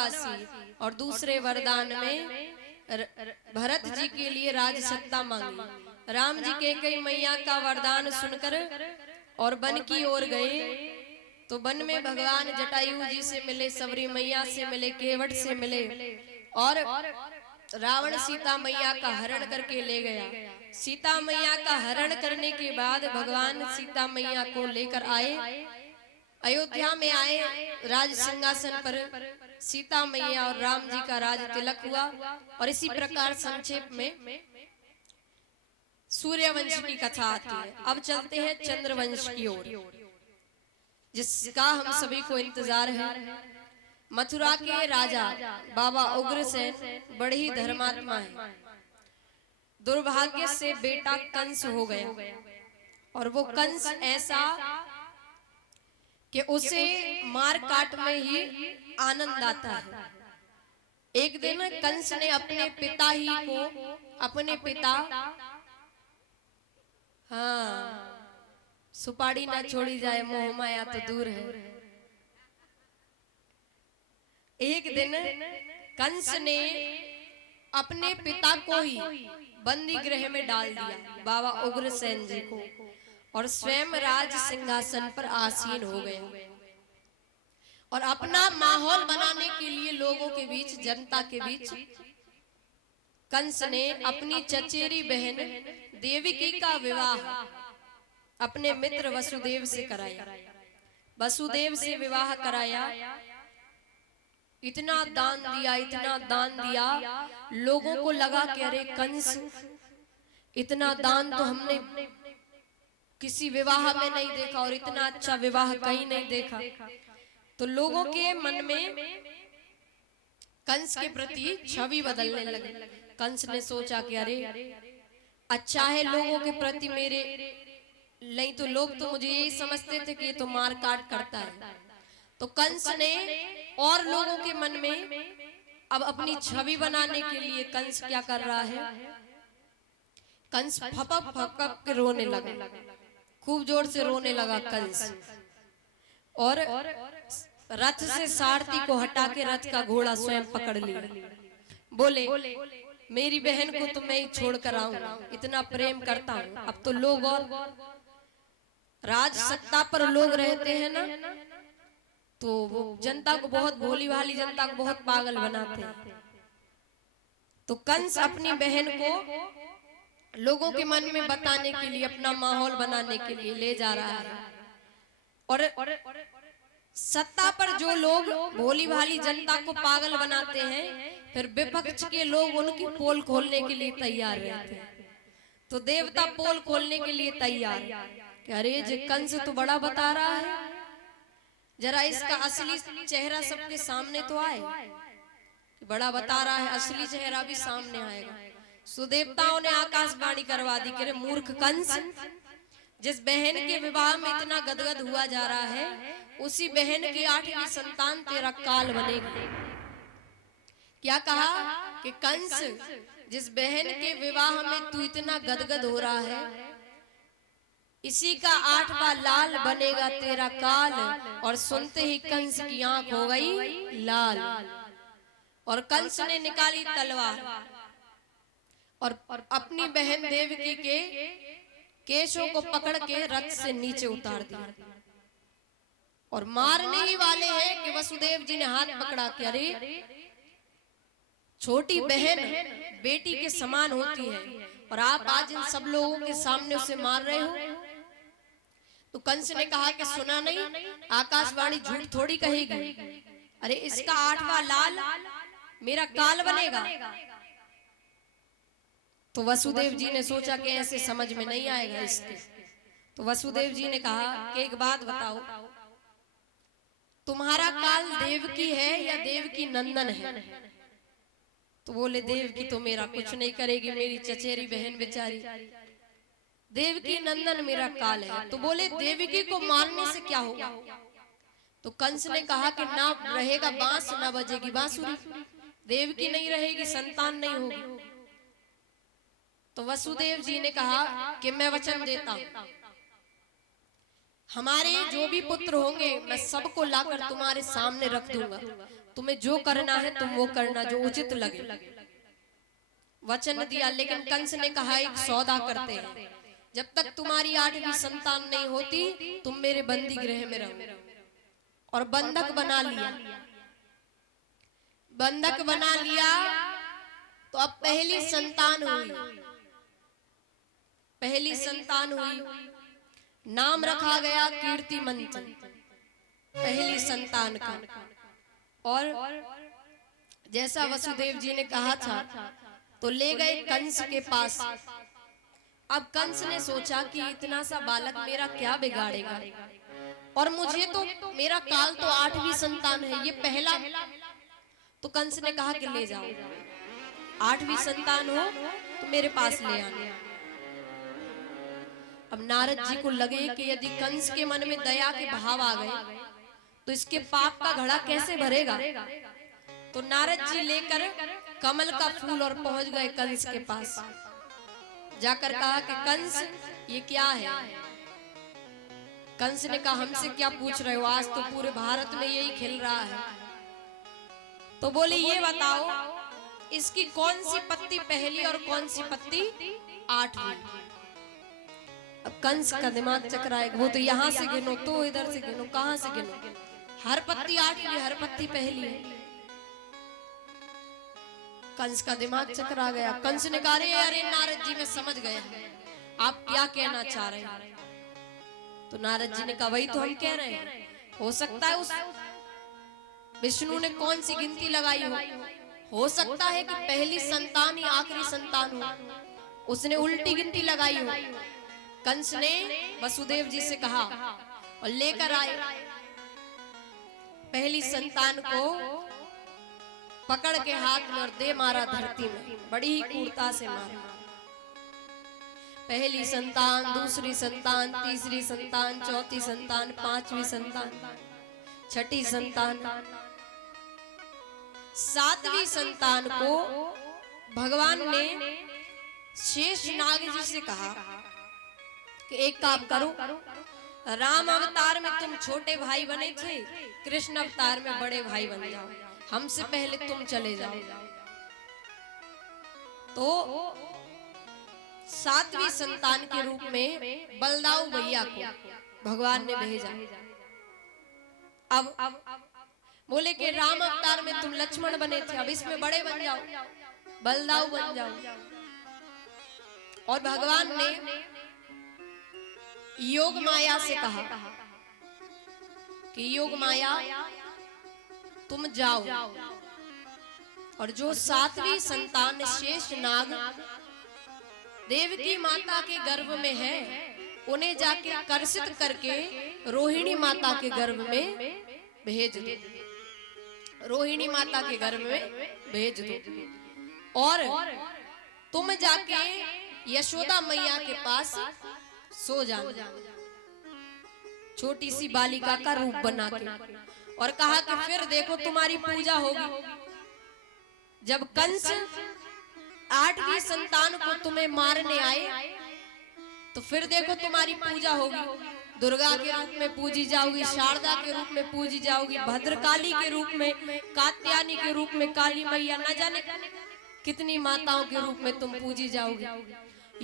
वनवासी और दूसरे वरदान में भरत जी के लिए राज सत्ता मांगी। राम जी के कई मैया का वरदान सुनकर और वन की ओर गए तो वन में भगवान जटायु जी से मिले, सबरी मैया से मिले, केवट से मिले और रावण सीता मैया का हरण करके ले गया। सीता मैया का हरण करने के बाद भगवान सीता मैया को लेकर आए, अयोध्या में आए, राज सिंहासन पर सीता मैया और राम जी का राज तिलक हुआ। और इसी प्रकार संक्षेप में सूर्यवंश की कथा आती है। अब चलते हैं चंद्रवंश की ओर, जिसका हम सभी को इंतजार है। मथुरा के राजा बाबा उग्रसेन बड़े ही धर्मात्मा हैं। दुर्भाग्य से बेटा कंस हो गया और वो कंस ऐसा कि उसे मार काट में ही आनंद आता है। एक दिन कंस ने अपने पिता ही को, अपने पिता, हाँ सुपारी ना छोड़ी जाए मोह माया तो दूर है। एक दिन कंस ने अपने पिता को ही बंदी गृह में डाल दिया, बाबा उग्रसेन जी को, और स्वयं राज सिंहासन पर आसीन हो गया। और अपना माहौल बनाने के लिए लोगों के बीच, जनता के बीच, कंस ने अपनी चचेरी बहन देवकी का विवाह अपने मित्र वसुदेव से कराया। वसुदेव से विवाह कराया, इतना दान दिया, इतना दान दिया, लोगों को लगा कि अरे कंस, इतना दान तो हमने किसी विवाह में नहीं देखा और इतना अच्छा विवाह कहीं नहीं देखा। तो लोगों के मन में कंस के प्रति छवि बदलने लगी। कंस ने सोचा कि अरे अच्छा है लोगों के प्रति मेरे, नहीं तो लोग तो मुझे यही समझते थे कि ये तो मार काट करता है। तो कंस ने और लोगों के मन में अब अपनी छवि बनाने के लिए कंस क्या कर रहा है, कंस फपक फपक के रोने लगा, खूब जोर से रोने लगा कंस। और रथ से सारथी को हटा के रथ का घोड़ा स्वयं पकड़ लिया। बोले मेरी बहन को तो मैं ही छोड़ कर आऊंगा, इतना प्रेम करता हूं। अब तो लोग, और राज सत्ता पर लोग रहते हैं ना, तो वो जनता को बहुत, भोली भाली जनता को बहुत पागल बनाते हैं। तो कंस अपनी बहन को लोगों के मन में बताने के लिए, अपना माहौल बनाने के लिए ले जा रहा है। और सत्ता पर जो लोग भोली भाली जनता को पागल बनाते हैं, फिर विपक्ष के लोग उनकी पोल खोलने के लिए तैयार रहते हैं। तो देवता पोल खोलने के लिए तैयार कि अरे जे कंस तो बड़ा बता रहा है, जरा इसका असली चेहरा सबके सामने तो आए। बड़ा बता रहा है, असली चेहरा भी सामने आएगा। सुदेवताओं ने आकाशवाणी करवा दी कि मूर्ख कंस, जिस बहन के विवाह में इतना गदगद हुआ जा रहा है, उसी बहन की 8वीं संतान तेरा काल बनेगी। क्या कहा कि कंस, जिस बहन के विवाह में तू इतना गदगद हो रहा है, इसी का 8वां लाल बनेगा तेरा काल। और सुनते ही कंस की आंख हो गई लाल, और कंस ने निकाली तलवार और अपनी बहन देवकी के केशों को पकड़ के रथ से नीचे उतार दिया। और मारने ही वाले हैं कि वसुदेव जी ने हाथ पकड़ा कि अरे छोटी बहन बेटी के समान होती है और आप आज इन सब लोगों के सामने उसे मार रहे हो। तो कंस ने कहा कि सुना नहीं, आकाशवाणी झूठ थोड़ी कहेगी। अरे इसका 8वां लाल मेरा काल बनेगा। तो वसुदेव जी ने सोचा कि ऐसे समझ में नहीं आएगा इसके। तो वसुदेव जी ने कहा कि एक बात बताओ, तुम्हारा काल देवकी है या देवकी नंदन है? तो बोले देवकी तो मेरा कुछ नहीं करेगी, मेरी चचेरी बहन बेचारी, देवकी नंदन मेरा काल है। तो बोले देवकी को मारने से क्या होगा? तो कंस ने कहा कि ना रहेगा बांस, ना बजेगी बांसुरी, देवकी नहीं रहेगी, संतान नहीं होगी। तो वसुदेव जी ने कहा कि मैं वचन देता हूं, हमारे जो भी पुत्र होंगे मैं सबको लाकर तुम्हारे सामने रख दूंगा तुम्हें जो करना है तुम वो करना, जो उचित लगे। वचन दिया, लेकिन कंस ने कहा एक सौदा करते हैं, जब तक तुम्हारी 8वीं संतान नहीं होती तुम मेरे बंदी गृह में रहो। और बंधक बना लिया। बंधक बना लिया तो अब पहली संतान हुई। पहली संतान हुई, नाम रखा गया कीर्तिमंत, पहली संतान का। और जैसा वसुदेव जी ने कहा था तो ले गए कंस के पास। अब कंस ने सोचा कि इतना सा बालक मेरा क्या बिगाड़ेगा, और मुझे तो मेरा काल तो 8वीं संतान है, ये पहला। तो कंस ने कहा कि ले जाओ, 8वीं संतान हो तो मेरे पास ले आना। अब नारद जी को लगे कि यदि कंस के मन में दया के भाव आ गए तो इसके पाप का घड़ा कैसे भरेगा। तो नारद जी लेकर कमल का फूल और पहुंच गए कंस के पास। जाकर कहा कि कंस ये क्या है। कंस ने कहा हमसे क्या पूछ रहे हो, आज तो पूरे भारत में यही खिल रहा है। तो बोले ये बताओ इसकी कौन सी पत्ती पहली और कौन सी पत्ती 8वीं। अब कंस का दिमाग चकराएगा, वो तो यहाँ से गिनो तो इधर से गिनो, कहां से गिनो, हर पत्ती 8वीं हर पत्ती पहली है। कंस का दिमाग चकरा गया। कंस ने कहा अरे नारद जी मैं समझ गया आप क्या कहना चाह रहे हैं। तो नारद जी ने कहा वही तो हम कह रहे हैं, हो सकता है उस विष्णु ने कौन सी गिनती लगाई हो सकता है कि पहली संतान ही आखिरी संतान हो, उसने उल्टी गिनती लगाई हो। कंस ने वसुदेव जी से कहा और लेकर आए पहली संतान को, पकड़ के हाथ में और दे मारा धरती में, बड़ी ही क्रूरता से मारा। पहली संतान, दूसरी संतान, तीसरी संतान, चौथी संतान, 5वीं संतान, छठी संतान, 7वीं संतान को भगवान ने शेष नाग जी से कहा कि एक काम करो, राम अवतार में तुम छोटे भाई बने थे, कृष्ण अवतार में बड़े भाई बन जाओ, हमसे पहले तुम चले जाओ। तो 7वीं संतान के रूप में बलदाऊ भैया को भगवान ने भेजा। अब बोले कि राम अवतार में तुम लक्ष्मण बने थे, अब इसमें बड़े बन जाओ, बलदाऊ बन जाओ। और भगवान ने योग माया से कहा कि योग माया तुम जाओ और जो 7वीं संतान शेष नाग देवकी माता के गर्भ में है उन्हें जाके कर्षित करके रोहिणी माता के गर्भ में भेज दो, रोहिणी माता के गर्भ में भेज दो। और तुम जाके यशोदा मैया के पास सो जाना, छोटी सी बालिका का रूप बना के। और कहा कि फिर देखो तुम्हारी पूजा होगी, जब कंस 8वीं संतान को तुम्हें मारने आए तो फिर देखो तुम्हारी पूजा होगी, दुर्गा के रूप में पूजी जाओगी, शारदा के रूप में पूजी जाओगी, भद्रकाली के रूप में, कात्यायनी के रूप में, काली मैया, न जाने कितनी माताओं के रूप में तुम पूजी जाओगी।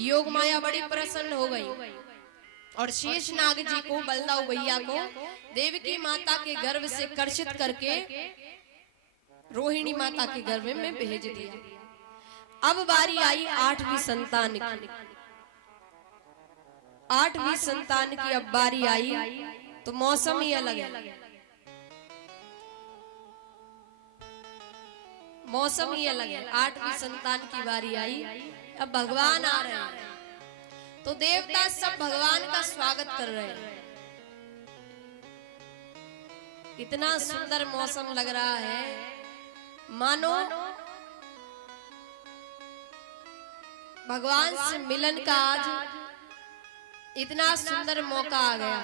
योग माया बड़ी प्रसन्न हो गई और शेष नाग जी को, बलदाऊ भैया को देवकी माता के गर्भ से कर्षित करके रोहिणी माता के गर्भ में भेज दिया। अब बारी आई 8वीं संतान की। 8वीं संतान की अब बारी आई तो मौसम ही अलग है, मौसम ही अलग है। 8वीं संतान की बारी आई, अब भगवान आ रहे हैं तो देवता सब भगवान का स्वागत कर रहे हैं। इतना सुंदर मौसम लग रहा है मानो भगवान से मिलन का आज इतना सुंदर मौका आ गया।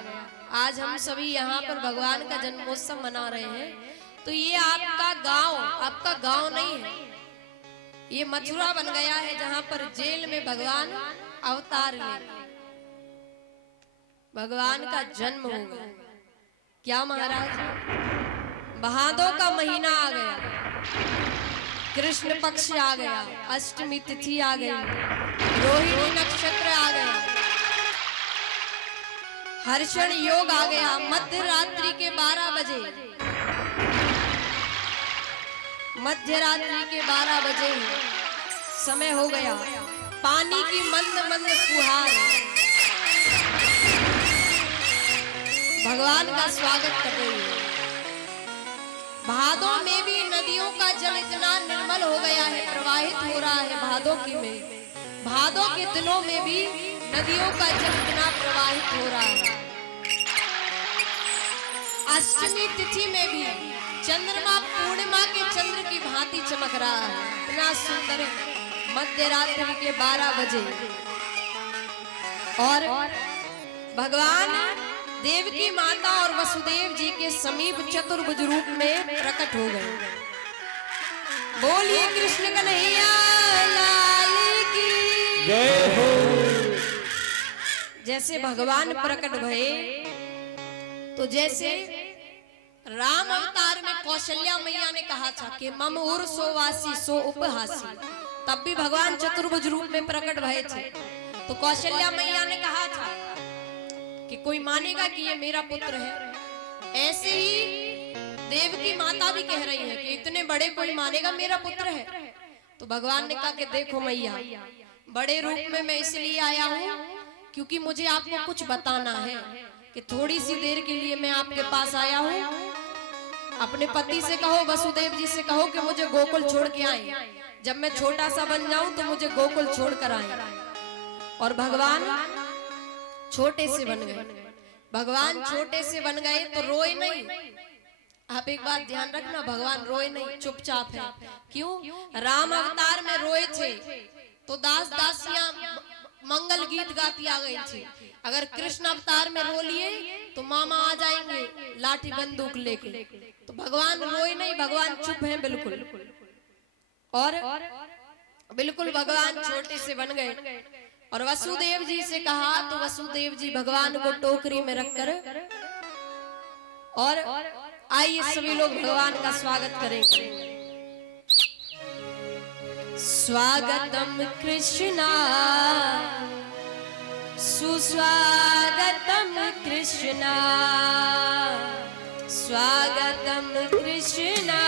आज हम सभी यहाँ पर भगवान का जन्मोत्सव मना रहे हैं। तो ये आपका गांव नहीं है, ये मथुरा बन गया है जहां पर जेल में भगवान अवतार ले, भगवान का जन्म होगा। क्या महाराज, भादों का महीना आ गया, कृष्ण पक्ष आ गया, अष्टमी तिथि आ गई, रोहिणी नक्षत्र आ गया, हर्षण योग आ गया। मध्य रात्रि के 12 बजे, मध्य रात्रि के 12 बजे समय हो गया। पानी की मंद मंद फुहार भगवान का स्वागत कर रही है। भादों में भी नदियों का जल इतना निर्मल हो गया है, प्रवाहित हो रहा है। भादों के दिनों में भी नदियों का जल इतना प्रवाहित हो रहा है। अष्टमी तिथि में भी चंद्रमा पूर्णिमा के चंद्र की भांति चमक रहा है। इतना सुंदर मध्य रात्रि के 12 बजे और भगवान देवकी माता और वसुदेव जी के समीप चतुर्भुज रूप में प्रकट हो गए। बोलिए कृष्ण कन्हैया लाल की जय हो। जैसे भगवान प्रकट भये तो जैसे राम अवतार में कौशल्या मैया ने कहा था कि मम उर सोवासी सो उपहासी, तब भी भगवान चतुर्भुज रूप में प्रकट भये थे। तो कौशल्या मैया ने कहा था कि कोई मानेगा कि ये मेरा पुत्र है। ऐसे ही देवकी माता भी कह रही है कि इतने बड़े कोई मानेगा मेरा पुत्र है। तो भगवान ने कहा कि देखो मैया, बड़े रूप में मैं इसलिए आया हूँ क्योंकि मुझे आपको कुछ बताना है कि थोड़ी सी देर के लिए मैं आपके पास आया हूँ। अपने पति से कहो, वसुदेव जी से कहो कि मुझे गोकुल छोड़ के आए। जब मैं छोटा सा बन जाऊं तो मुझे गोकुल छोड़ कर आए। और भगवान छोटे से बन गए। भगवान छोटे से बन गए तो रोए नहीं। आप एक बात ध्यान रखना, भगवान रोए नहीं, चुपचाप है। क्यों? राम अवतार में रोए थे तो दास दासियां मंगल गीत गाती आ गई थी। अगर कृष्ण अवतार में रो लिए तो मामा आ जाएंगे लाठी बंदूक लेके। तो भगवान रोए नहीं, भगवान चुप हैं बिल्कुल। और बिल्कुल भगवान छोटे से बन गए। और वसुदेव जी से कहा तो वसुदेव जी भगवान को टोकरी में रखकर और आइए सभी लोग भगवान का स्वागत करेंगे। स्वागतम कृष्णा सुस्वागतम कृष्णा, स्वागतम कृष्णा